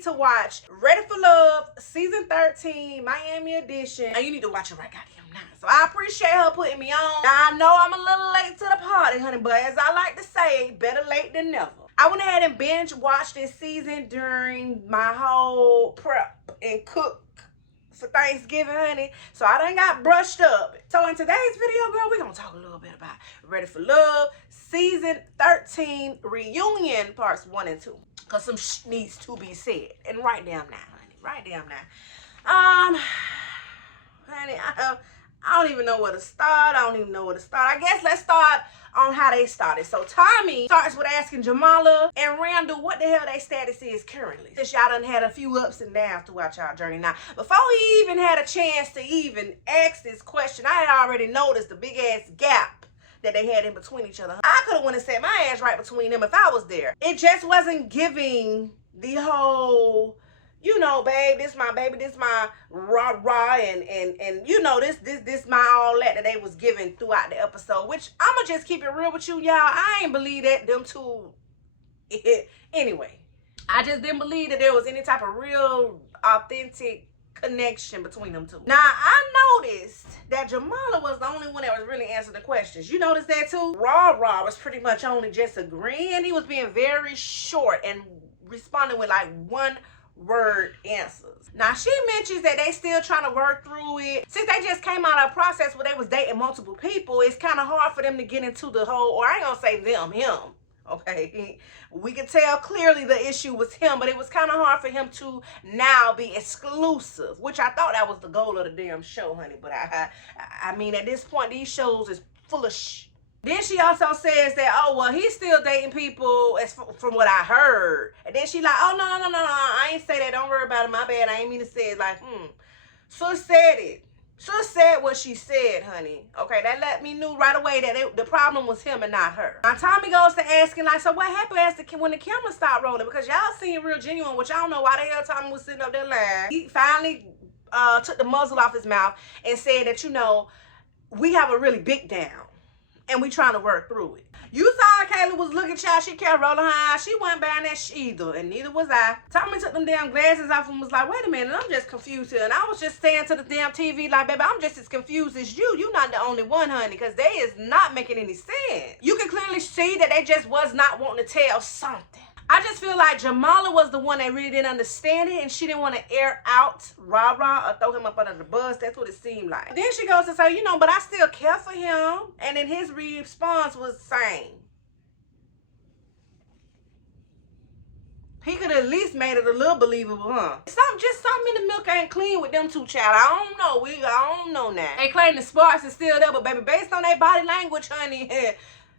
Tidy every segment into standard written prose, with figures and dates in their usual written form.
need to watch Ready for Love season 13, Miami edition, and you need to watch it right goddamn now. So I appreciate her putting me on. Now I know I'm a little late to the party, honey, but as I like to say, better late than never. I went ahead and binge watched this season during my whole prep and cook for Thanksgiving, honey. So I done got brushed up. So in today's video, girl, we're gonna talk a little bit about Ready for Love season 13 reunion parts 1 and 2. Cause some needs to be said. And right down now, honey. Right down now. Honey, I don't even know where to start. I guess let's start on how they started. So Tommy starts with asking Jamala and Randall what the hell their status is currently. Since y'all done had a few ups and downs throughout y'all journey. Now, before he even had a chance to even ask this question, I had already noticed the big ass gap that they had in between each other. I could have went and set my ass right between them if I was there. It just wasn't giving the whole, you know, babe, this my baby, this my rah-rah, and you know, this my all that they was giving throughout the episode, which I'ma just keep it real with you, y'all. I ain't believe that them two, anyway. I just didn't believe that there was any type of real, authentic connection between them two. Now, I noticed that Jamala was the only one that was really answering the questions. You noticed that too? Rah-rah was pretty much only just agreeing. He was being very short and responding with like one-word answers. Now, she mentions that they still trying to work through it. Since they just came out of a process where they was dating multiple people, it's kind of hard for them to get into the whole, or I ain't gonna say them, him. Okay, we could tell clearly the issue was him, but it was kind of hard for him to now be exclusive, which I thought that was the goal of the damn show, honey. But I mean, at this point, these shows is full of shh. Then she also says that, oh, well, he's still dating people as from what I heard. And then she like, oh, no, I ain't say that. Don't worry about it. My bad. I ain't mean to say it. Like, So said it. Sus said what she said, honey. Okay, that let me know right away that the problem was him and not her. Now, Tommy goes to asking, like, so what happened when the camera stopped rolling? Because y'all seem real genuine, which I don't know why the hell Tommy was sitting up there lying. He finally took the muzzle off his mouth and said that, you know, we have a really big down and we trying to work through it. You saw Kayla was looking child. She kept rolling her eyes. She wasn't buying that shit either, and neither was I. Tommy took them damn glasses off and was like, wait a minute, I'm just confused here. And I was just saying to the damn TV like, baby, I'm just as confused as you. You not the only one, honey, because they is not making any sense. You can clearly see that they just was not wanting to tell something. I just feel like Jamala was the one that really didn't understand it, and she didn't want to air out rah-rah or throw him up under the bus. That's what it seemed like. Then she goes to say, you know, but I still care for him. And then his response was the same. He could at least made it a little believable, huh? Something in the milk ain't clean with them two, child. I don't know. I don't know now. They claim the sparks is still there, but baby, based on their body language, honey,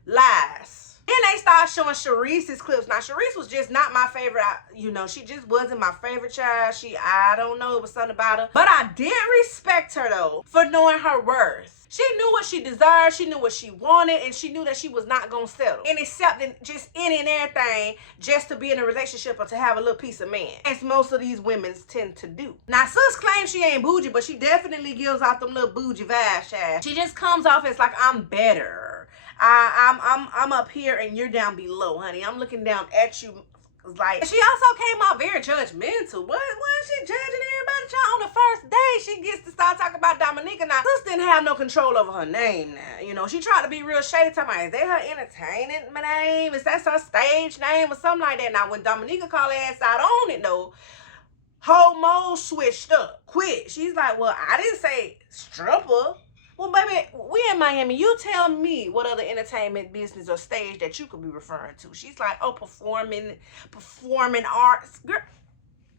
lies. Then they start showing Shereese's clips. Now, Shereese was just not my favorite. You know, she just wasn't my favorite child. I don't know, it was something about her. But I did respect her, though, for knowing her worth. She knew what she desired, she knew what she wanted, and she knew that she was not going to settle. And accepting just any and everything just to be in a relationship or to have a little piece of man. As most of these women tend to do. Now, sis claims she ain't bougie, but she definitely gives off them little bougie vibes, child. She just comes off as like, I'm better. I'm up here and you're down below, honey. I'm looking down at you. Like, she also came out very judgmental. Why is she judging everybody? Child, on the first day, she gets to start talking about Dominika. Now, sis didn't have no control over her name now. You know, she tried to be real shady. Talking about, is that her entertainment name? Is that her stage name or something like that? Now, when Dominika called her ass out on it, though, whole mode switched up. Quit. She's like, well, I didn't say stripper. Well, baby, we in Miami. You tell me what other entertainment business or stage that you could be referring to. She's like, oh, performing arts. Girl,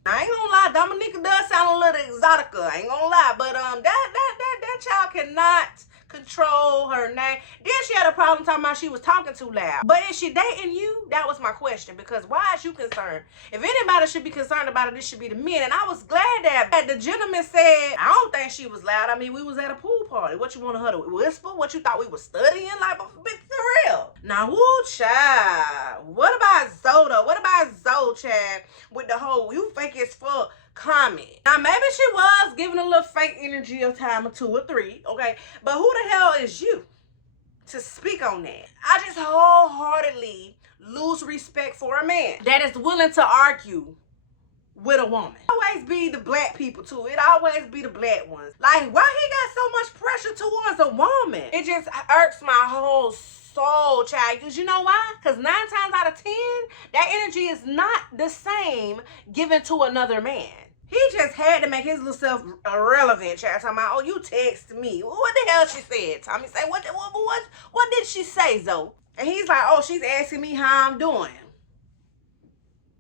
I ain't gonna lie, Dominika does sound a little exotica. I ain't gonna lie, but that child cannot control her name. Then she had a problem talking about she was talking too loud. But is she dating you? That was my question, because why is you concerned? If anybody should be concerned about it, this should be the men. And I was glad that the gentleman said, I don't think she was loud. I mean, we was at a pool party. What you want her to whisper? What you thought we was studying? Like, for real. Now, woo, child. What about Zoda? What about Zoe, child? With the whole, you fake as fuck comment. Now, maybe she was giving a little fake energy a time or 2 or 3, okay? But who the hell is you to speak on that? I just wholeheartedly lose respect for a man that is willing to argue with a woman. Always be the black people too. It always be the black ones. Like, why he got so much pressure towards a woman? It just irks my whole soul, child. Because you know why? Because 9 times out of 10, that energy is not the same given to another man. He just had to make his little self irrelevant, child. Talking about, oh, you text me. What the hell she said? Tommy say, what did she say, Zoe? And he's like, oh, she's asking me how I'm doing.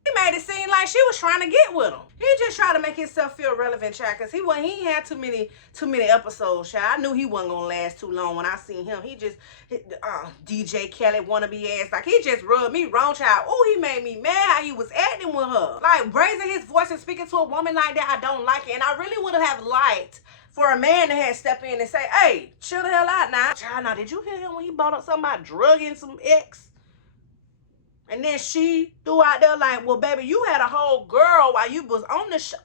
He made it seem like she was trying to get with him. He just tried to make himself feel relevant, child, because he had too many episodes, child. I knew he wasn't gonna last too long when I seen him. He just DJ Khaled wannabe ass. Like, he just rubbed me wrong, child. Oh, he made me mad how he was acting with her. Like, raising his voice and speaking to a woman like that, I don't like it. And I really would have liked for a man to have step in and say, hey, chill the hell out now. Child, now, did you hear him when he brought up something about drugging some ex? And then she threw out there like, well, baby, you had a whole girl while you was on the show.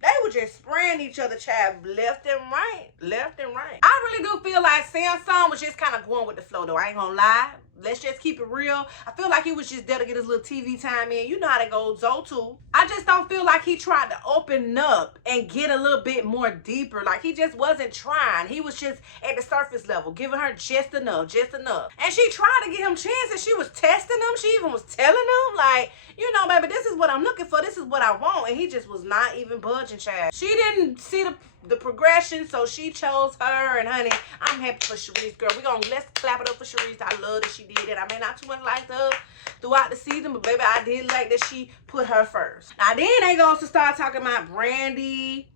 They were just spraying each other, child, left and right. Left and right. I really do feel like Samson was just kind of going with the flow, though. I ain't gonna lie. Let's just keep it real. I feel like he was just there to get his little TV time in. You know how that goes, Zoe too. I just don't feel like he tried to open up and get a little bit more deeper. Like, he just wasn't trying. He was just at the surface level, giving her just enough, just enough. And she tried to give him chances. She was testing him. She even was telling him, like, you know, baby, this is what I'm looking for. This is what I want. And he just was not even budging, child. She didn't see the progression, so she chose her. And honey, I'm happy for Shereese, girl. Let's clap it up for Shereese. I love that she did it. I may not too much like her throughout the season, but baby, I did like that she put her first. Now then they going to start talking about Brandi,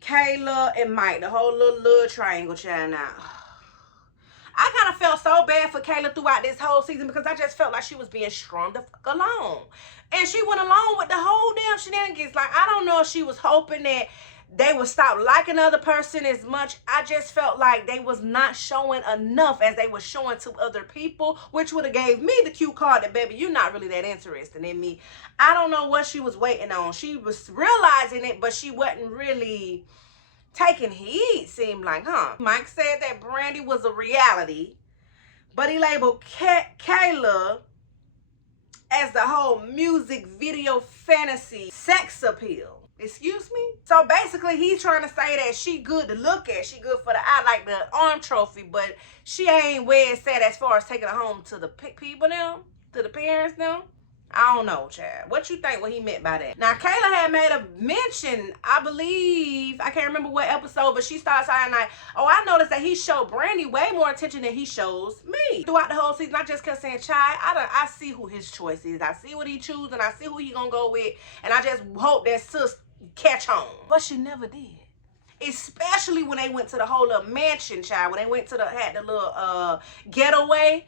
Kayla, and Mike, the whole little love triangle, child. Now I kind of felt so bad for Kayla throughout this whole season because I just felt like she was being strung the fuck along. And she went along with the whole damn shenanigans. Like, I don't know if she was hoping that they would stop liking the other person as much. I just felt like they was not showing enough as they were showing to other people, which would have gave me the cue card that, baby, you're not really that interested in me. I don't know what she was waiting on. She was realizing it, but she wasn't really taking heed, seemed like, huh? Mike said that Brandi was a reality, but he labeled Kayla as the whole music video fantasy sex appeal. Excuse me? So basically, he's trying to say that she good to look at. She good for the eye, like the arm trophy, but she ain't where it's at as far as taking her home to the people now, to the parents now. I don't know, Chad. What you think what he meant by that? Now, Kayla had made a mention, I believe, I can't remember what episode, but she started saying like, oh, I noticed that he showed Brandi way more attention than he shows me. Throughout the whole season, I just kept saying, Chad, I see who his choice is. I see what he chooses, and I see who he gonna go with, and I just hope that sis catch on. But she never did. Especially when they went to the whole little mansion, child. When they went to had the little getaway.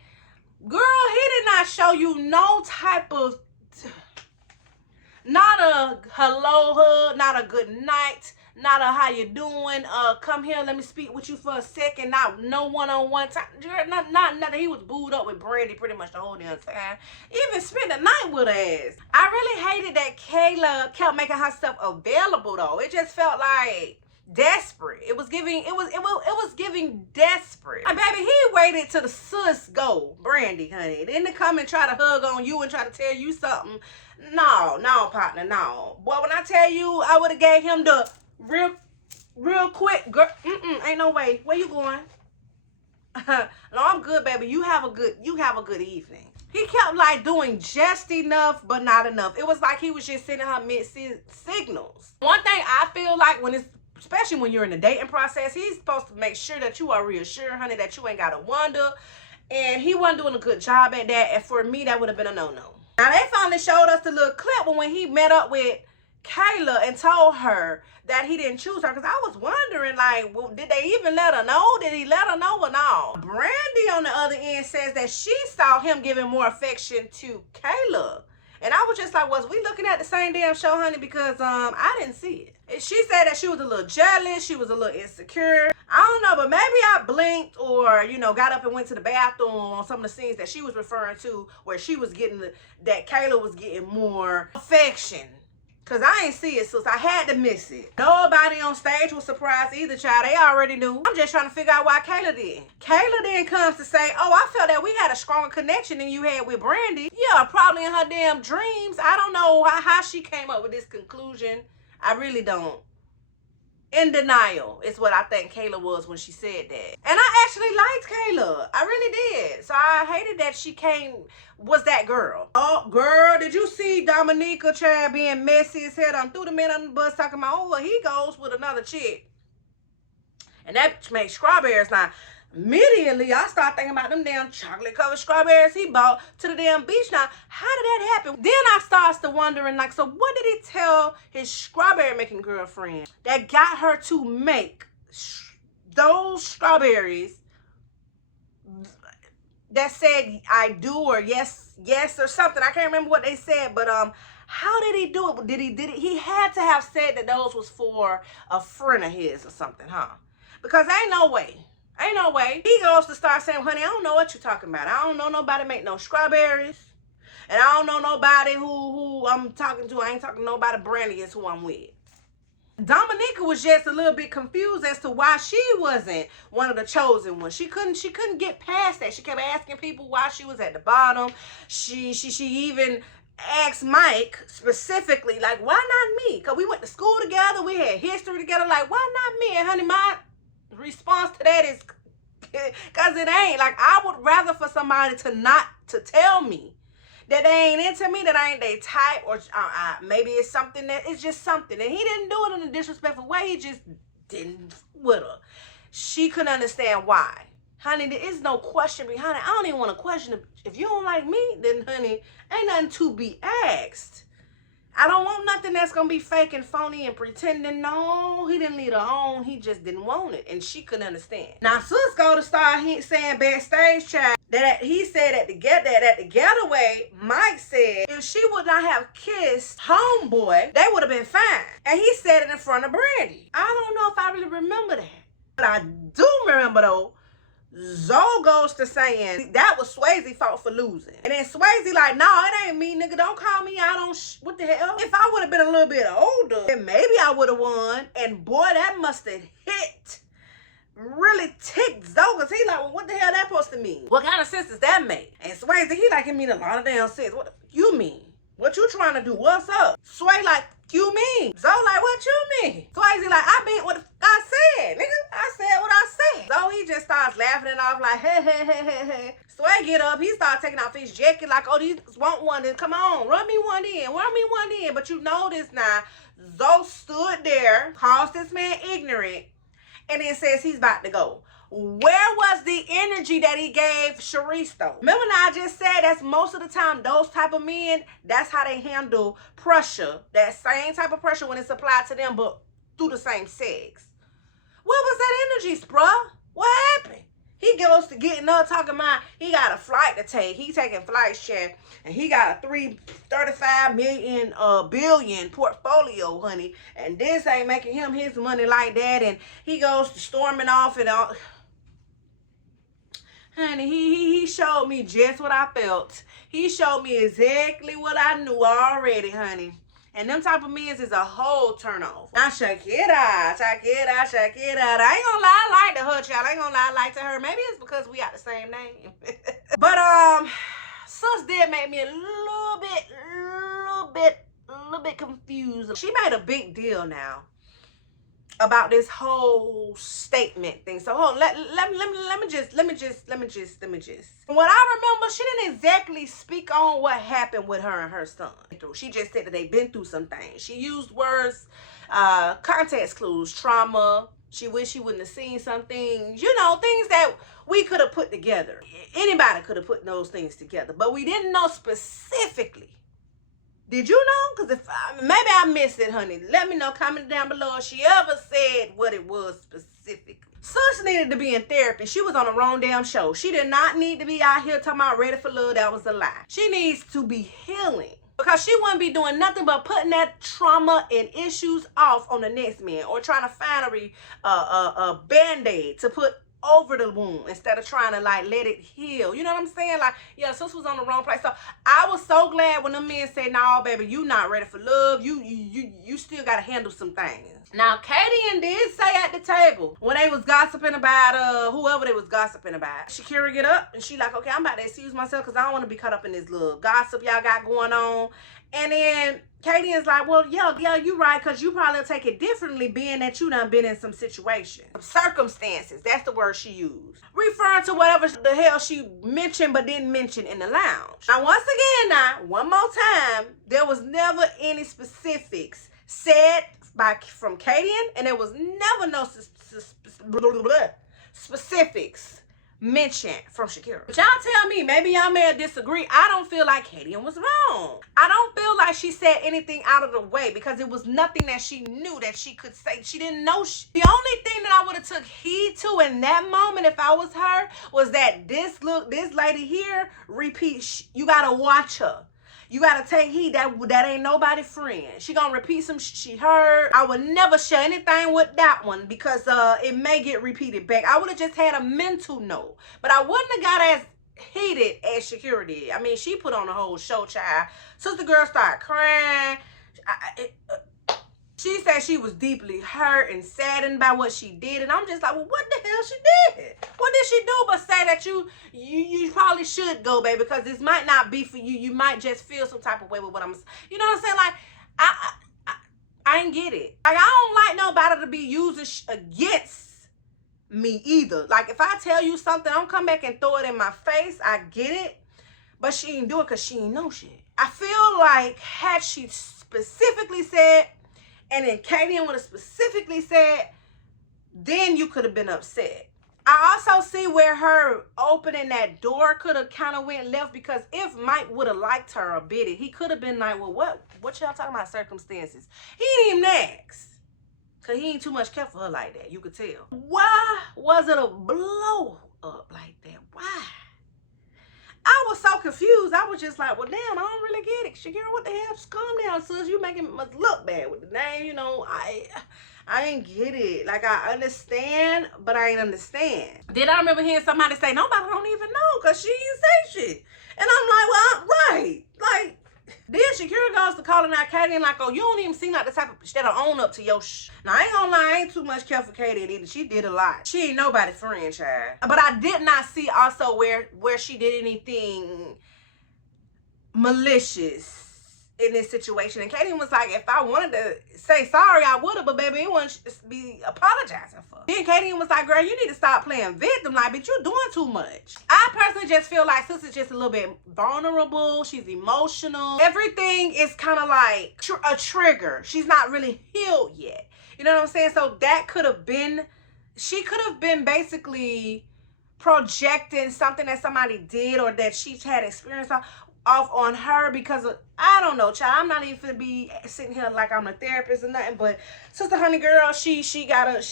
Girl, he did not show you no type of, not a hello hug, not a good night, not a how you doing, come here, let me speak with you for a second, not no one-on-one time, not nothing. He was booed up with Brandi pretty much the whole damn time. Even spent the night with her ass. I really hated that Kayla kept making herself available though. It just felt like desperate. It was giving desperate. And baby, he waited till the sus go, Brandi, honey. Then to come and try to hug on you and try to tell you something. No, partner, no. Boy, when I tell you, I would have gave him the real quick, girl. Ain't no way. Where you going? No, I'm good, baby. You have a good evening. He kept like doing just enough, but not enough. It was like he was just sending her mixed signals. One thing I feel like especially when you're in the dating process, he's supposed to make sure that you are reassured, honey, that you ain't got to wonder. And he wasn't doing a good job at that. And for me, that would have been a no-no. Now, they finally showed us the little clip when he met up with Kayla and told her that he didn't choose her. Because I was wondering, like, well, did they even let her know? Did he let her know or no? Brandi, on the other end, says that she saw him giving more affection to Kayla. And I was just like, was we looking at the same damn show, honey? Because I didn't see it. She said that she was a little jealous. She was a little insecure. I don't know, but maybe I blinked or, you know, got up and went to the bathroom on some of the scenes that she was referring to where she was getting, that Kayla was getting more affection. Cause I ain't see it, sis. I had to miss it. Nobody on stage was surprised either, child. They already knew. I'm just trying to figure out why Kayla did. Kayla then comes to say, oh, I felt that we had a stronger connection than you had with Brandi. Yeah, probably in her damn dreams. I don't know how she came up with this conclusion. I really don't. In denial is what I think Kayla was when she said that. And I actually liked Kayla. I really did. So I hated that she was that girl. Oh, girl, did you see Dominika, child, being messy as hell? Threw the man on the bus talking about, oh, well, he goes with another chick. And that makes strawberries. Now, immediately, I start thinking about them damn chocolate-covered strawberries he bought to the damn beach. Now, how did that happen? Then I starts to wondering, like, so what did he tell his strawberry-making girlfriend that got her to make those strawberries that said, I do, or yes, or something? I can't remember what they said, but, how did he do it? Did he had to have said that those was for a friend of his or something, huh? Because ain't no way. Ain't no way. He goes to start saying, honey, I don't know what you're talking about. I don't know nobody make no strawberries. And I don't know nobody who I'm talking to. I ain't talking to nobody. Brandi is who I'm with. Dominika was just a little bit confused as to why she wasn't one of the chosen ones. She couldn't get past that. She kept asking people why she was at the bottom. She even asked Mike specifically, like, why not me? Because we went to school together. We had history together. Like, why not me? And honey, my response to that is because it ain't. Like, I would rather for somebody to tell me that they ain't into me, that I ain't they type, or maybe it's something that it's just something. And he didn't do it in a disrespectful way. He just didn't with her. She couldn't understand why. Honey, there is no question behind it. I don't even want to question it. If you don't like me, then honey, ain't nothing to be asked. I don't want nothing that's going to be fake and phony and pretending. No, he didn't lead her on. He just didn't want it. And she couldn't understand. Now, sis go to start saying backstage, child, that he said at the getaway, Mike said if she would not have kissed homeboy, they would have been fine. And he said it in front of Brandi. I don't know if I really remember that. But I do remember, though, Zoe goes to saying that was Swasey's fault for losing. And then Swasey like, no, it ain't me, nigga. Don't call me out on what the hell? If I would have been a little bit older, then maybe I would have won. And boy, that must have really ticked Zoe. Because he like, well, what the hell that supposed to mean? What kind of sense does that make? And Swasey, he like, it mean a lot of damn sense. What the you mean? What you trying to do? What's up? Sway like, you mean? Zoe like, what you mean? Swasey like, I mean what the I said, nigga. I said what I said. So he just starts laughing it off like, hey, hey, hey, hey, hey. Sway get up. He starts taking off his jacket like, oh, these want one. Then come on, run me one in. Run me one in. But you notice now, Zoe stood there, calls this man ignorant, and then says he's about to go. Where was the energy that he gave Shareese though? Remember now I just said that's most of the time those type of men, that's how they handle pressure. That same type of pressure when it's applied to them, but through the same sex. What was that energy, bruh? What happened? He goes to getting up talking about he got a flight to take. He taking flights, check, and he got a $35 billion portfolio, honey. And this ain't making him his money like that. And he goes to storming off and all. Honey, he showed me just what I felt. He showed me exactly what I knew already, honey. And them type of men is a whole turn off. Now, Shakyra. I ain't gonna lie, I like to her, child. I ain't gonna lie, I like to her. Maybe it's because we got the same name. But, sis did make me a little bit confused. She made a big deal now about this whole statement thing. So hold on, let me just. What I remember, she didn't exactly speak on what happened with her and her son. She just said that they've been through some things. She used words, context clues, trauma. She wished she wouldn't have seen some things, you know, things that we could have put together. Anybody could have put those things together, but we didn't know specifically. Did you know? Because if maybe I missed it, honey. Let me know. Comment down below if she ever said what it was specifically. Sus needed to be in therapy. She was on the wrong damn show. She did not need to be out here talking about ready for love. That was a lie. She needs to be healing. Because she wouldn't be doing nothing but putting that trauma and issues off on the next man. Or trying to find a Band-Aid to put over the wound instead of trying to like let it heal. You know what I'm saying? Like, yeah, sis was on the wrong place. So I was so glad when the men said, "No, baby, you not ready for love. You still gotta handle some things." Now, Kadian did say at the table when they was gossiping about whoever they was gossiping about, Shakyra get up and she like, "Okay, I'm about to excuse myself because I don't want to be caught up in this little gossip y'all got going on." And then Kadian's like, "Well, yeah, you right, because you probably take it differently being that you done been in some situation. Circumstances," that's the word she used. Referring to whatever the hell she mentioned but didn't mention in the lounge. Now, once again, one more time, there was never any specifics said from Kadian, and there was never no specifics mentioned from Shakyra. But y'all tell me, maybe y'all may disagree. I don't feel like Kadian was wrong. I don't feel like she said anything out of the way because it was nothing that she knew that she could say. She didn't know. The only thing that I would have took heed to in that moment if I was her was that this lady here repeats. You gotta watch her. You gotta take heed. That ain't nobody friend. She gonna repeat some she heard. I would never share anything with that one because it may get repeated back. I would have just had a mental note, but I wouldn't have got as heated as Shakyra did. I mean, she put on the whole show, child. Sister girl started crying. She said she was deeply hurt and saddened by what she did. And I'm just like, well, what the hell she did? What did she do but say that you probably should go, baby, because this might not be for you. You might just feel some type of way with what I'm, you know what I'm saying? Like, I ain't get it. Like, I don't like nobody to be using against me either. Like, if I tell you something, don't come back and throw it in my face. I get it. But she ain't do it because she ain't know shit. I feel like had she specifically said, and then Kadian would have specifically said, then you could have been upset. I also see where her opening that door could have kind of went left, because if Mike would have liked her a bit, he could have been like, well, what y'all talking about circumstances? He didn't even ask, because he ain't too much care for her like that. You could tell. Why was it a blow up like that? Why? I was so confused. I was just like, well, damn, I don't really get it. Shakyra, what the hell? Just calm down, sis. You making it must look bad with the name. You know, I ain't get it. Like, I understand, but I ain't understand. Then I remember hearing somebody say, nobody don't even know because she ain't say shit. And I'm like, well, I'm right. Like, then Shakyra goes to calling out Kadian like, oh, you don't even seem like the type of bitch that'll own up to your Now, I ain't gonna lie, I ain't too much care for Kadian either. She did a lot. She ain't nobody's friend, child. But I did not see also where she did anything malicious in this situation. And Kadian was like, if I wanted to say sorry, I would have, but baby, it wouldn't be apologizing for. Then Kadian was like, girl, you need to stop playing victim. Like, bitch, you're doing too much. I personally just feel like sister's just a little bit vulnerable. She's emotional. Everything is kind of like a trigger. She's not really healed yet. You know what I'm saying? So that could have been, she could have been basically projecting something that somebody did or that she had experienced off on her because of, I don't know, child. I'm not even gonna be sitting here like I'm a therapist or nothing, but sister honey girl, she gotta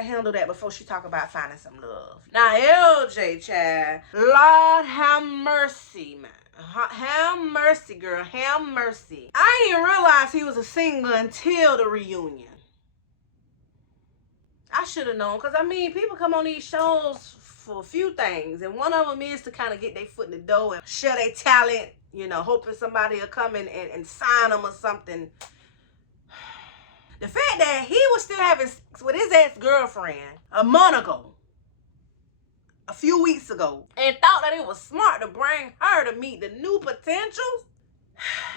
handle that before she talk about finding some love. Now LJ, child, Lord have mercy, man. Have mercy, girl. Have mercy. I didn't even realize he was a singer until the reunion. I should have known, because I mean, people come on these shows for a few things, and one of them is to kind of get their foot in the door and share their talent, you know, hoping somebody will come in and sign them or something. The fact that he was still having sex with his ex-girlfriend a month ago, a few weeks ago, and thought that it was smart to bring her to meet the new potentials,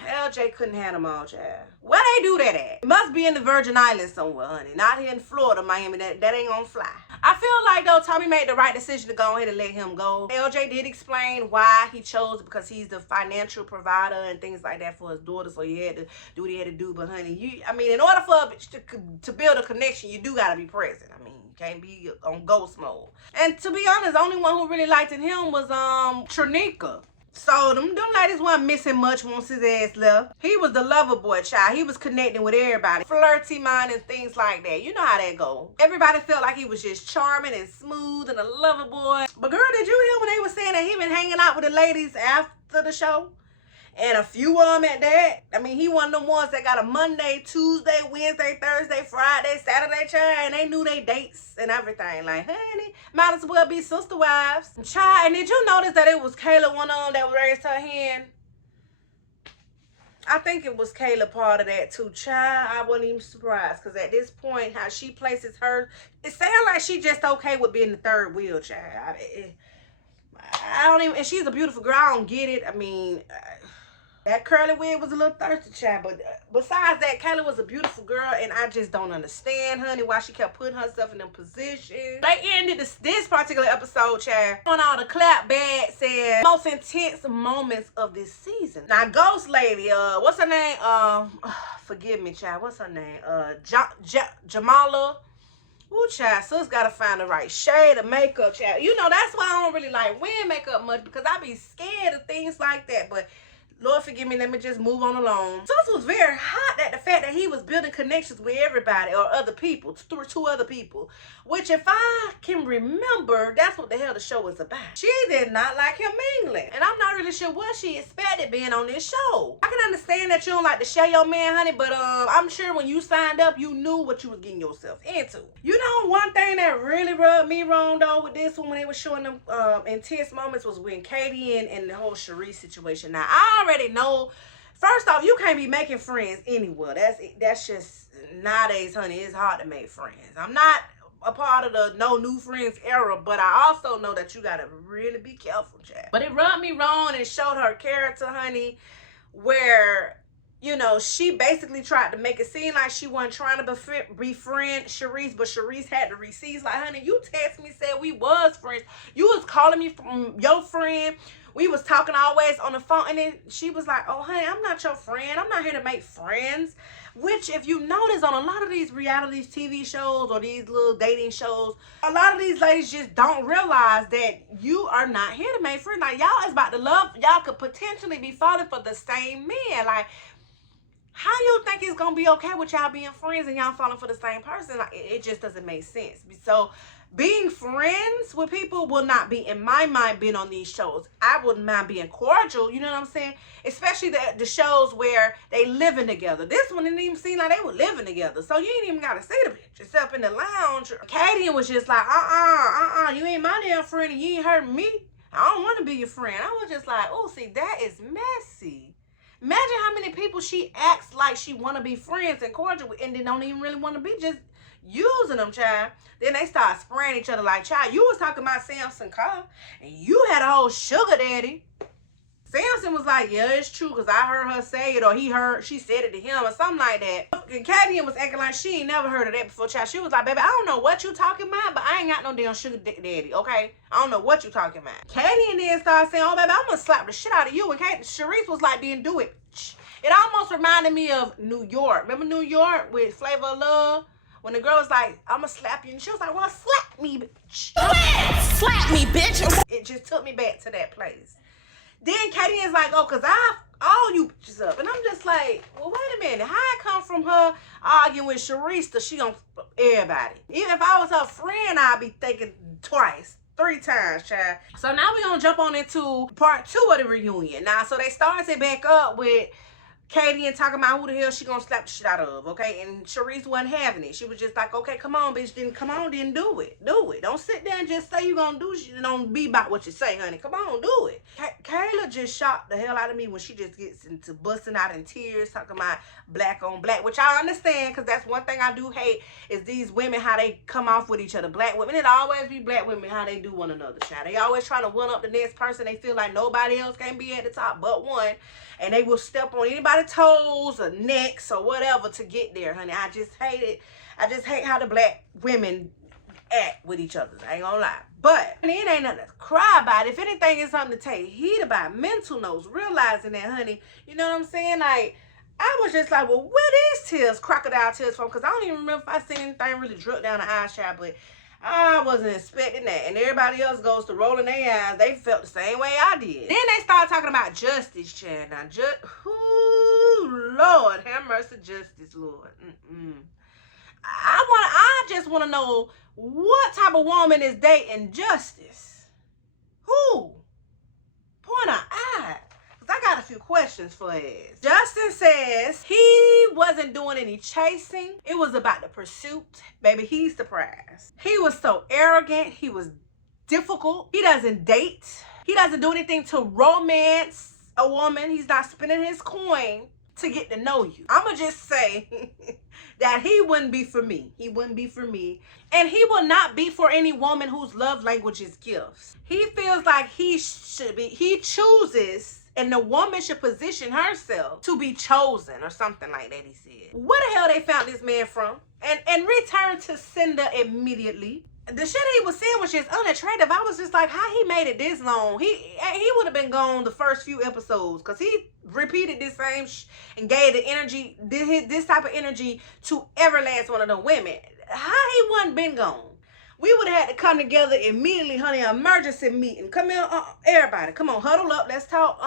LJ couldn't have them all, child. Where they do that at? It must be in the Virgin Islands somewhere, honey. Not here in Florida, Miami. That ain't gonna fly. I feel like, though, Tommy made the right decision to go ahead and let him go. LJ did explain why he chose, because he's the financial provider and things like that for his daughter, so he had to do what he had to do. But, honey, I mean, in order for a bitch to build a connection, you do gotta be present. I mean, you can't be on ghost mode. And to be honest, the only one who really liked him was Tranika. So them ladies weren't missing much once his ass left. He was the lover boy, child. He was connecting with everybody. Flirty mind and things like that. You know how that go. Everybody felt like he was just charming and smooth and a lover boy. But girl, did you hear when they were saying that he been hanging out with the ladies after the show? And a few of them at that. I mean, he one of them ones that got a Monday, Tuesday, Wednesday, Thursday, Friday, Saturday, child, and they knew they dates and everything. Like, honey, might as well be sister wives. Child, and did you notice that it was Kayla, one of them that raised her hand? I think it was Kayla part of that too, child. I wasn't even surprised because at this point, how she places her, it sounds like she just okay with being the third wheel, child. I don't even, and she's a beautiful girl. I don't get it. I mean, that curly wig was a little thirsty, child. But besides that, Kayla was a beautiful girl, and I just don't understand, honey, why she kept putting herself in them positions. They ended this particular episode, child, on all the clap backs and most intense moments of this season. Now, Ghost Lady, what's her name? Forgive me, child. What's her name? Jamala. Ooh, child, sis gotta find the right shade of makeup, child. You know, that's why I don't really like wearing makeup much, because I be scared of things like that. But Lord forgive me, let me just move on along. Sus was very hot at the fact that he was building connections with everybody or other people, through two other people. Which, if I can remember, that's what the hell the show was about. She did not like him mingling. And I'm not really sure what she expected being on this show. I can understand that you don't like to share your man, honey, but I'm sure when you signed up, you knew what you was getting yourself into. You know, one thing that really rubbed me wrong, though, with this one, when they were showing them intense moments, was when Kadian and the whole Shereese situation. Now, I already know, first off, you can't be making friends anywhere. That's just, nowadays, honey, it's hard to make friends. I'm not a part of the no new friends era, but I also know that you gotta really be careful, child. But it rubbed me wrong and showed her character, honey, where, you know, she basically tried to make it seem like she wasn't trying to befriend Shereese, but Shereese had to receive, like, honey, you text me, said we was friends. You was calling me from your friend. We was talking always on the phone, and then she was like, oh, honey, I'm not your friend. I'm not here to make friends. Which, if you notice, on a lot of these reality TV shows or these little dating shows, a lot of these ladies just don't realize that you are not here to make friends. Like, y'all is about to love. Y'all could potentially be falling for the same men. Like, how you think it's going to be okay with y'all being friends and y'all falling for the same person? Like, it just doesn't make sense. So, being friends with people will not be, in my mind, being on these shows. I wouldn't mind being cordial, you know what I'm saying? Especially the shows where they living together. This one didn't even seem like they were living together. So you ain't even got to see the bitch. Except in the lounge. Kadian was just like, you ain't my damn friend and you ain't hurting me. I don't want to be your friend. I was just like, oh, see, that is messy. Imagine how many people she acts like she want to be friends and cordial with, and then don't even really want to be, just using them, child. Then they start spraying each other like, child, you was talking about Sampson car, and you had a whole sugar daddy. Sampson was like, yeah, it's true, because I heard her say it, or she said it to him, or something like that. And Kadian was acting like she ain't never heard of that before, child. She was like, baby, I don't know what you talking about, but I ain't got no damn sugar daddy, okay? I don't know what you talking about. Kadian then started saying, oh, baby, I'm gonna slap the shit out of you. And Shereese was like, then do it. It almost reminded me of New York. Remember New York with Flavor of Love? When the girl was like, I'm gonna slap you. And she was like, well, slap me, bitch. Slap me, bitch. It just took me back to that place. Then Kadian's like, oh, because I all you bitches up. And I'm just like, well, wait a minute. How it come from her arguing with Shereese to she gonna everybody? Even if I was her friend, I'd be thinking twice. 3 times, child. So now we're gonna jump on into part 2 of the reunion. Now, so they started back up with Kadian talking about who the hell she gonna slap the shit out of, okay? And Shereese wasn't having it. She was just like, okay, come on, bitch. Then come on, then do it. Do it. Don't sit there and just say you gonna do shit. Don't be about what you say, honey. Come on, do it. Kayla just shocked the hell out of me when she just gets into busting out in tears, talking about black on black, which I understand, because that's one thing I do hate is these women, how they come off with each other. Black women, it always be black women, how they do one another, child. They always try to one up the next person. They feel like nobody else can be at the top but one. And they will step on anybody's toes or necks or whatever to get there, honey. I just hate it. I just hate how the black women act with each other. I ain't gonna lie. But it ain't nothing to cry about. If anything, it's something to take heed about. Mental notes, realizing that, honey. You know what I'm saying? Like, I was just like, well, where is tears, crocodile tears from? Because I don't even remember if I seen anything really drip down the eyes, child. But I wasn't expecting that. And everybody else goes to rolling their eyes. They felt the same way I did. Then they started talking about justice, child. Now, ooh, Lord, have mercy, justice, Lord. I just want to know what type of woman is dating justice? Who? Point her out. I got a few questions for his. Justin says he wasn't doing any chasing. It was about the pursuit. Baby, he's the prize. He was so arrogant. He was difficult. He doesn't date. He doesn't do anything to romance a woman. He's not spending his coin to get to know you. I'ma just say that he wouldn't be for me. He wouldn't be for me. And he will not be for any woman whose love language is gifts. He feels like he chooses, and the woman should position herself to be chosen or something like that, he said. Where the hell they found this man from? And returned to sender immediately. The shit he was saying was just unattractive. I was just like, how he made it this long? He would have been gone the first few episodes, because he repeated this same and gave the energy, this type of energy to every last one of them women. How he wasn't been gone? We would have had to come together immediately, honey, emergency meeting. Come here, everybody, come on, huddle up, let's talk.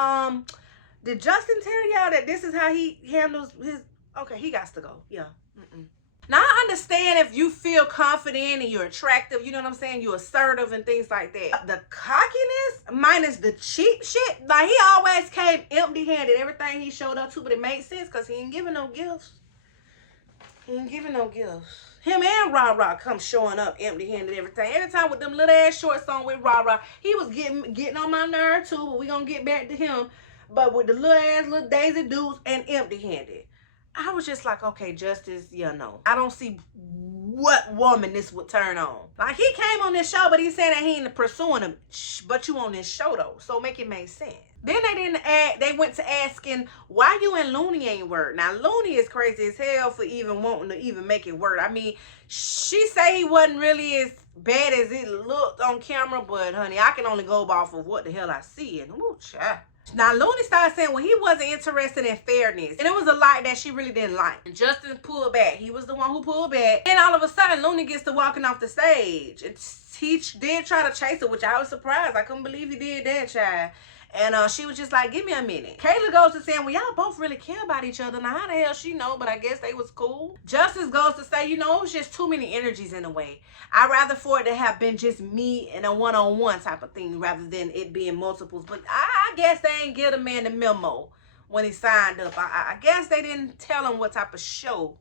Did Justin tell y'all that this is how he handles his, okay, he got to go, yeah. Now, I understand if you feel confident and you're attractive, you know what I'm saying? You're assertive and things like that. The cockiness minus the cheap shit, like he always came empty-handed. Everything he showed up to, but it made sense because he ain't giving no gifts. He ain't giving no gifts. Him and Ra come showing up empty-handed everything. Every time with them little ass shorts on with Ra, he was getting on my nerve too, but we gonna get back to him. But with the little Daisy Dukes and empty-handed. I was just like, okay, Justice, yeah, no. I don't see what woman this would turn on. Like, he came on this show, but he's saying that he ain't pursuing him. But you on this show, though. So make it make sense. Then they went to asking, why you and Looney ain't work? Now, Looney is crazy as hell for even wanting to even make it work. I mean, she say he wasn't really as bad as it looked on camera, but, honey, I can only go off of what the hell I see. And, ooh, child. Now, Looney started saying, well, he wasn't interested in fairness. And it was a lie that she really didn't like. And Justin pulled back. He was the one who pulled back. And all of a sudden, Looney gets to walking off the stage. He did try to chase her, which I was surprised. I couldn't believe he did that, child. And she was just like, give me a minute. Kayla goes to saying, well, y'all both really care about each other. Now, how the hell she know? But I guess they was cool. Justice goes to say, you know, it was just too many energies in a way. I'd rather for it to have been just me and a one-on-one type of thing rather than it being multiples. But I guess they ain't give the man the memo when he signed up. I guess they didn't tell him what type of show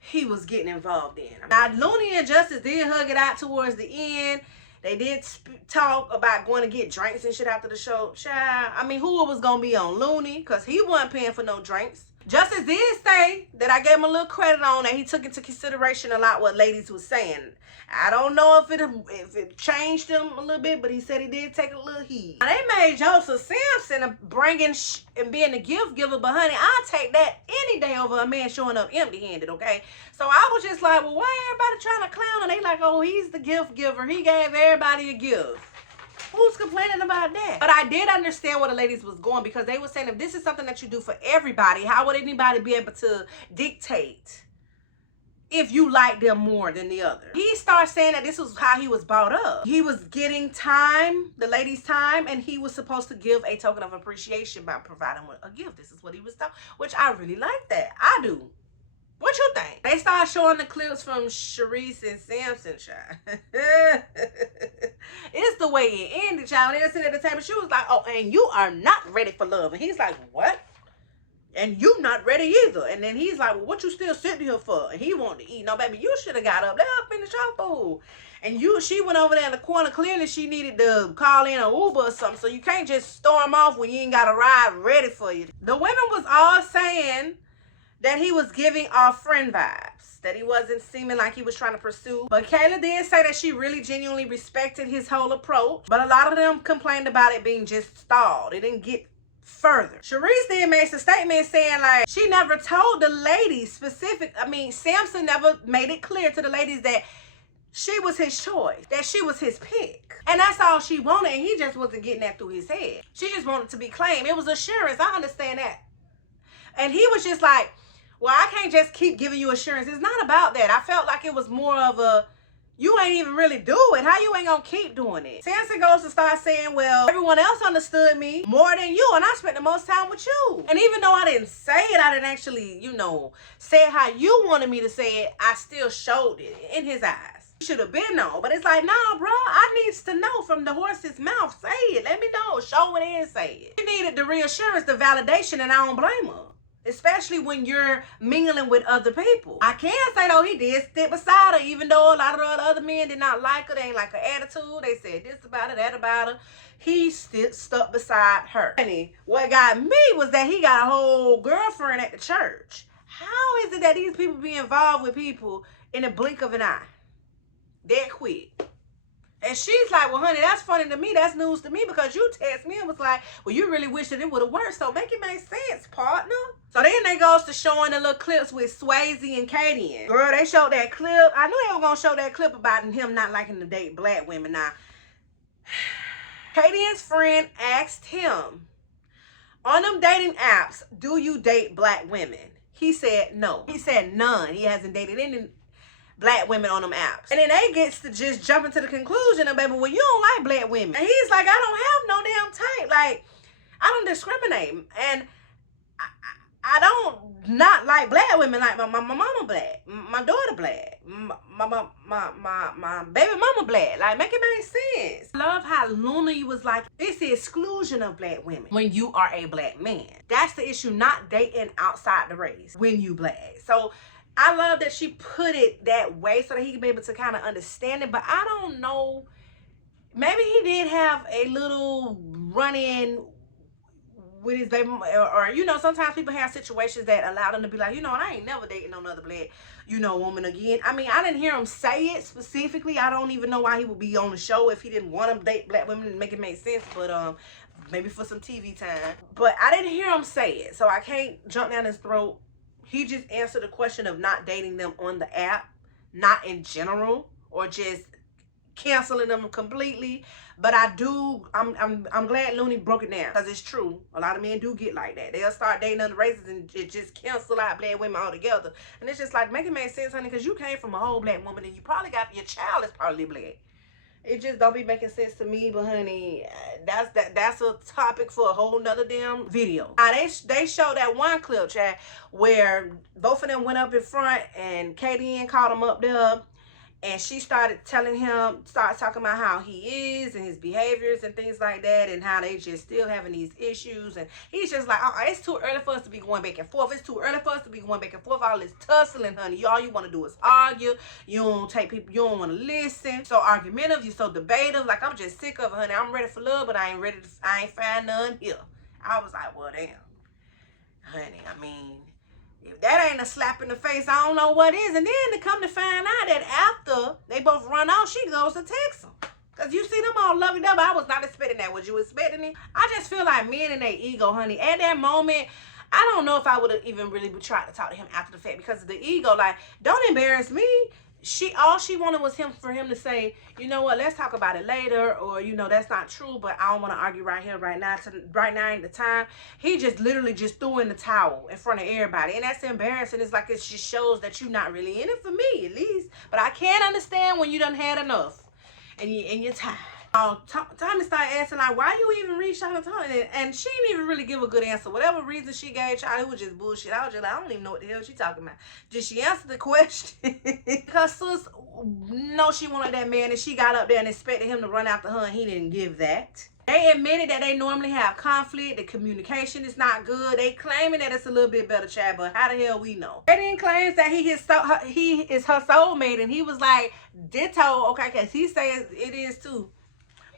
he was getting involved in. Now, Looney and Justice did hug it out towards the end. They did talk about going to get drinks and shit after the show. Child, I mean, who was going to be on Looney? Because he wasn't paying for no drinks. Justice did say that I gave him a little credit on that he took into consideration a lot what ladies was saying. I don't know if it changed him a little bit, but he said he did take a little heed. Now, they made Joseph Sampson bringing and being the gift giver, but honey, I'll take that any day over a man showing up empty-handed, okay? So I was just like, well, why everybody trying to clown him? They like, oh, he's the gift giver. He gave everybody a gift. Who's complaining about that? But I did understand where the ladies was going, because they were saying if this is something that you do for everybody, how would anybody be able to dictate if you like them more than the other? He started saying that this was how he was brought up. He was getting time, the ladies' time, and he was supposed to give a token of appreciation by providing a gift. This is what he was taught, which I really like that. I do. What you think? They started showing the clips from Shareese and Sampson, child. It's the way it ended, child. When they were sitting at the table, she was like, oh, and you are not ready for love. And he's like, what? And you not ready either. And then he's like, well, what you still sitting here for? And he wanted to eat. No, baby, you should have got up. Let her finish her food. And she went over there in the corner. Clearly, she needed to call in an Uber or something. So you can't just storm off when you ain't got a ride ready for you. The women was all saying that he was giving off friend vibes, that he wasn't seeming like he was trying to pursue. But Kayla did say that she really genuinely respected his whole approach. But a lot of them complained about it being just stalled. It didn't get further. Shareese then makes a statement saying like she never told the ladies Sampson never made it clear to the ladies that she was his choice, that she was his pick. And that's all she wanted, and he just wasn't getting that through his head. She just wanted to be claimed. It was assurance. I understand that. And he was just like, well, I can't just keep giving you assurance. It's not about that. I felt like it was more of a, you ain't even really do it. How you ain't gonna keep doing it? Sampson goes to start saying, well, everyone else understood me more than you, and I spent the most time with you. And even though I didn't say it, I didn't actually, say it how you wanted me to say it, I still showed it in his eyes. should have been on. But it's like, nah, bro, I needs to know from the horse's mouth. Say it. Let me know. Show it and say it. She needed the reassurance, the validation, and I don't blame her. Especially when you're mingling with other people. I can say, though, he did stick beside her, even though a lot of the other men did not like her. They ain't like her attitude. They said this about her, that about her. He still stuck beside her. Honey, what got me was that he got a whole girlfriend at the church. How is it that these people be involved with people in the blink of an eye? That quick. And she's like, well, honey, that's funny to me. That's news to me because you text me and was like, well, you really wish that it would have worked. So make it make sense, partner. So then they goes to showing the little clips with Swasey and Kadian. Girl, they showed that clip. I knew they were going to show that clip about him not liking to date black women. Now, Kadian's friend asked him, on them dating apps, do you date black women? He said no. He said none. He hasn't dated any black women on them apps. And then they gets to just jump into the conclusion of, baby, well, you don't like black women. And he's like, I don't have no damn type. Like, I don't discriminate. And I don't not like black women. Like my mama black, my daughter black, my baby mama black. Like, make it make sense. I love how Looney was like, it's the exclusion of black women when you are a black man. That's the issue, not dating outside the race when you black. So I love that she put it that way so that he can be able to kind of understand it. But I don't know. Maybe he did have a little run-in with his baby. Or, you know, sometimes people have situations that allow them to be like, you know, and I ain't never dating no other black, you know, woman again. I mean, I didn't hear him say it specifically. I don't even know why he would be on the show if he didn't want to date black women and make it make sense. But maybe for some TV time. But I didn't hear him say it. So I can't jump down his throat. He just answered the question of not dating them on the app, not in general, or just canceling them completely. But I'm glad Looney broke it down, because it's true. A lot of men do get like that. They'll start dating other races and just cancel out black women altogether. And it's just like, make it make sense, honey, because you came from a whole black woman and you probably got, your child is probably black. It just don't be making sense to me, but honey, that's a topic for a whole nother damn video. Now, they showed that one clip, chat, where both of them went up in front and Kadian called him up there, and she started talking about how he is and his behaviors and things like that, and how they just still having these issues. And he's just like, it's too early for us to be going back and forth. It's too early for us to be going back and forth. All this tussling, honey. All you want to do is argue. You don't take people, you don't want to listen. So argumentative, you so debative. Like, I'm just sick of it, honey. I'm ready for love, but I ain't find none here. I was like, well, damn. Honey, I mean, if that ain't a slap in the face, I don't know what is. And then to come to find out that after they both run off, she goes to text him. Because you see them all lovey-dovey. I was not expecting that. Was you expecting it? I just feel like men in their ego, honey. At that moment, I don't know if I would have even really tried to talk to him after the fact, because of the ego. Like, don't embarrass me. All she wanted was for him to say, you know what, let's talk about it later, or, you know, that's not true, but I don't want to argue right here, right now. Right now ain't the time. He just literally just threw in the towel in front of everybody, and that's embarrassing. It's like, it just shows that you're not really in it, for me at least. But I can't understand when you done had enough and you're tired. Tommy started asking, like, why you even reach out to Tommy? And she didn't even really give a good answer. Whatever reason she gave, child, it was just bullshit. I was just like, I don't even know what the hell she talking about. Did she answer the question? Because sis, no, she wanted that man, and she got up there and expected him to run after her, and he didn't give that. They admitted that they normally have conflict. The communication is not good. They claiming that it's a little bit better, child, but how the hell we know? Kadian claims that he is her soulmate, and he was like, ditto, okay, because he says it is too.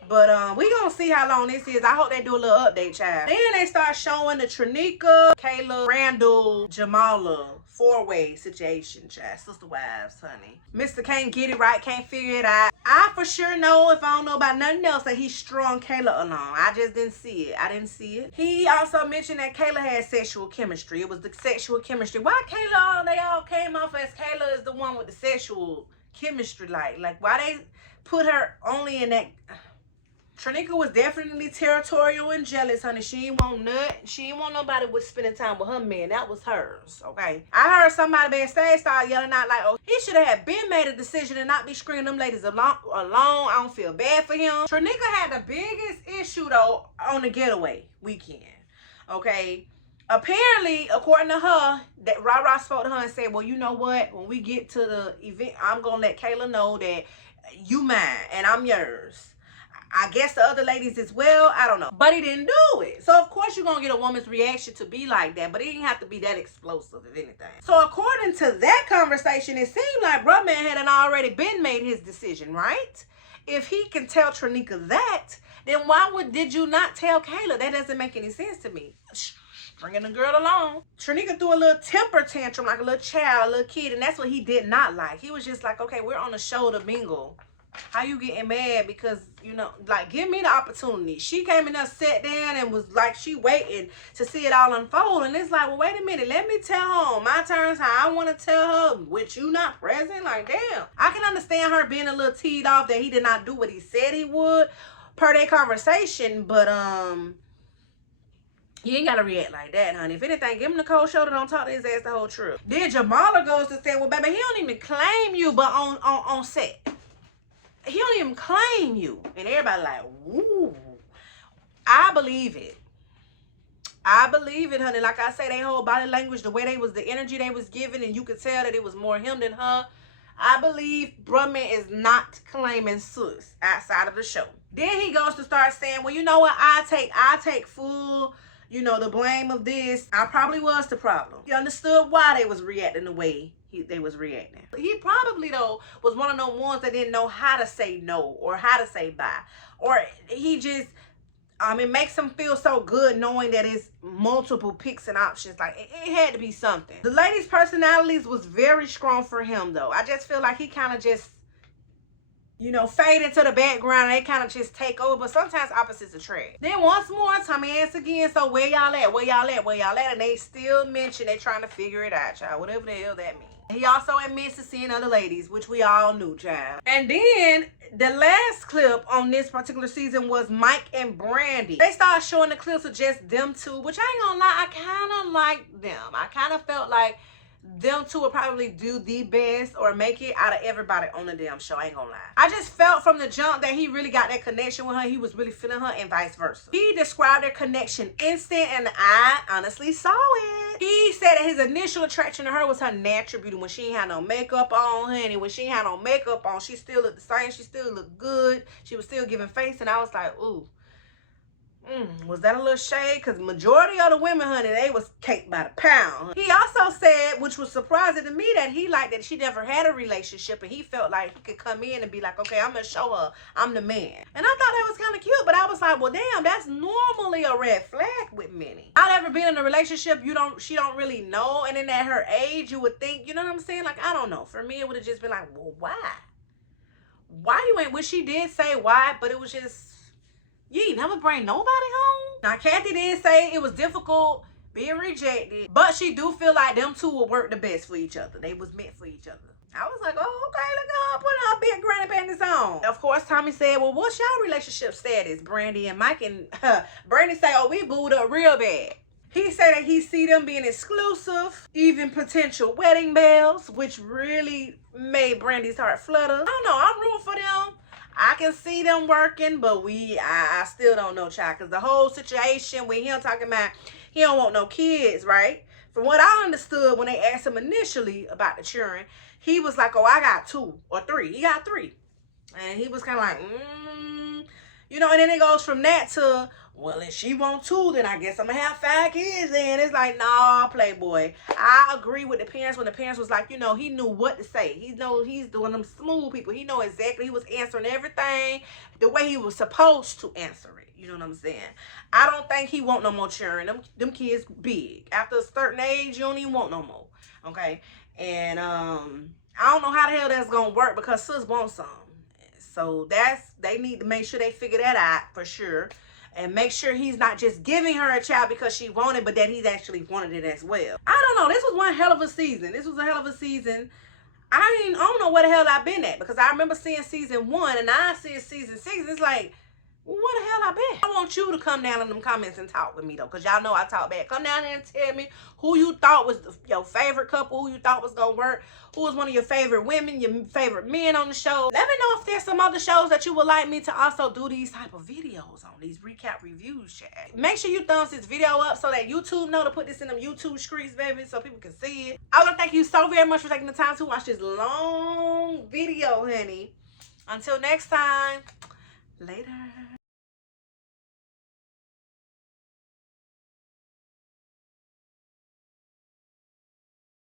But we gonna see how long this is. I hope they do a little update, child. Then they start showing the Tranika, Kayla, Randall, Jamala four-way situation, child. Sister wives, honey. Mr. can't get it right, can't figure it out. I for sure know, if I don't know about nothing else, that he strung Kayla along. I just didn't see it. I didn't see it. He also mentioned that Kayla had sexual chemistry. It was the sexual chemistry. Why Kayla, they all came off as Kayla is the one with the sexual chemistry? Like why they put her only in that... Tranika was definitely territorial and jealous, honey. She ain't want nothing. She ain't want nobody with spending time with her man. That was hers, okay? I heard somebody backstage start yelling out like, oh, he should have been made a decision and not be screening them ladies alone. I don't feel bad for him. Tranika had the biggest issue, though, on the getaway weekend, okay? Apparently, according to her, that Rara spoke to her and said, well, you know what? When we get to the event, I'm going to let Kayla know that you mine and I'm yours. I guess the other ladies as well. I don't know. But he didn't do it. So, of course, you're going to get a woman's reaction to be like that. But it didn't have to be that explosive, if anything. So, according to that conversation, it seemed like Bruh Man had already been made his decision, right? If he can tell Tranika that, then why did you not tell Kayla? That doesn't make any sense to me. Bringing the girl along. Tranika threw a little temper tantrum like a little child, a little kid, and that's what he did not like. He was just like, okay, we're on the show to mingle. How you getting mad? Because, you know, like, give me the opportunity. She came in there, sat down, and was like, she waiting to see it all unfold. And it's like, well, wait a minute. Let me tell her on my terms how I want to tell her, with you not present. Like, damn. I can understand her being a little teed off that he did not do what he said he would per their conversation, but, you ain't got to react like that, honey. If anything, give him the cold shoulder. Don't talk to his ass the whole truth. Then Jamala goes to say, well, baby, he don't even claim you, but on set. He don't even claim you. And everybody like, ooh. I believe it. I believe it, honey. Like I say, they whole body language, the way they was, the energy they was giving, and you could tell that it was more him than her. I believe Bruh Man is not claiming sus outside of the show. Then he goes to start saying, well, you know what? I take full, you know, the blame of this. I probably was the problem. He understood why they was reacting the way they was reacting. He probably, though, was one of those ones that didn't know how to say no or how to say bye. Or he just, it makes him feel so good knowing that it's multiple picks and options. Like, it had to be something. The ladies' personalities was very strong for him, though. I just feel like he kind of just, you know, fade into the background. They kind of just take over. But sometimes opposites attract. Then once more, Tommy asks again, so where y'all at? Where y'all at? Where y'all at? And they still mention they trying to figure it out, child. Whatever the hell that means. He also admits to seeing other ladies, which we all knew, child. And then the last clip on this particular season was Mike and Brandi. They started showing the clips of just them two, which I ain't gonna lie, I kind of like them. I kind of felt like them two would probably do the best or make it out of everybody on the damn show. I ain't gonna lie. I just felt from the jump that he really got that connection with her. He was really feeling her and vice versa. He described their connection instant and I honestly saw it. He said that his initial attraction to her was her natural beauty. When she ain't had no makeup on, honey. When she ain't had no makeup on, she still looked the same. She still looked good. She was still giving face. And I was like, ooh. Was that a little shade? Because majority of the women, honey, they was cake by the pound. He also said, which was surprising to me, that he liked that she never had a relationship and he felt like he could come in and be like, okay, I'm going to show her I'm the man. And I thought that was kind of cute, but I was like, well, damn, that's normally a red flag with many. I've never been in a relationship she don't really know. And then at her age, you would think, you know what I'm saying? Like, I don't know. For me, it would have just been like, well, why? Why you ain't? Well, she did say why, but it was just, you ain't never bring nobody home. Now, Kathy did say it was difficult being rejected, but she do feel like them two will work the best for each other. They was meant for each other. I was like, oh, okay, look at her putting her big granny panties on. Of course, Tommy said, well, what's your relationship status? Brandi and Mike, and Brandi say, oh, we booed up real bad. He said that he see them being exclusive, even potential wedding bells, which really made Brandi's heart flutter. I don't know, I'm rooting for them. I can see them working, but I still don't know, child. Because the whole situation with him talking about he don't want no kids, right? From what I understood when they asked him initially about the children, he was like, oh, I got 2 or 3. He got 3. And he was kind of like, you know, and then it goes from that to, well, if she want 2, then I guess I'm going to have 5 kids. And it's like, nah, playboy. I agree with the parents when the parents was like, you know, he knew what to say. He knows he's doing them smooth people. He know exactly. He was answering everything the way he was supposed to answer it. You know what I'm saying? I don't think he want no more children. Them kids big. After a certain age, you don't even want no more. Okay? And I don't know how the hell that's going to work because sis wants some. So they need to make sure they figure that out for sure. And make sure he's not just giving her a child because she wanted, but that he's actually wanted it as well. I don't know. This was one hell of a season. This was a hell of a season. I don't know where the hell I've been at because I remember seeing season 1 and now I see season 6. It's like, What the hell I bet? I want you to come down in them comments and talk with me though, because y'all know I talk back. Come down there and tell me who you thought was your favorite couple, who you thought was gonna work, who was one of your favorite women, your favorite men on the show. Let me know if there's some other shows that you would like me to also do these type of videos on, these recap reviews, chat. Make sure you thumbs this video up so that YouTube know to put this in them YouTube streets, baby, so people can see it. I want to thank you so very much for taking the time to watch this long video, honey. Until next time.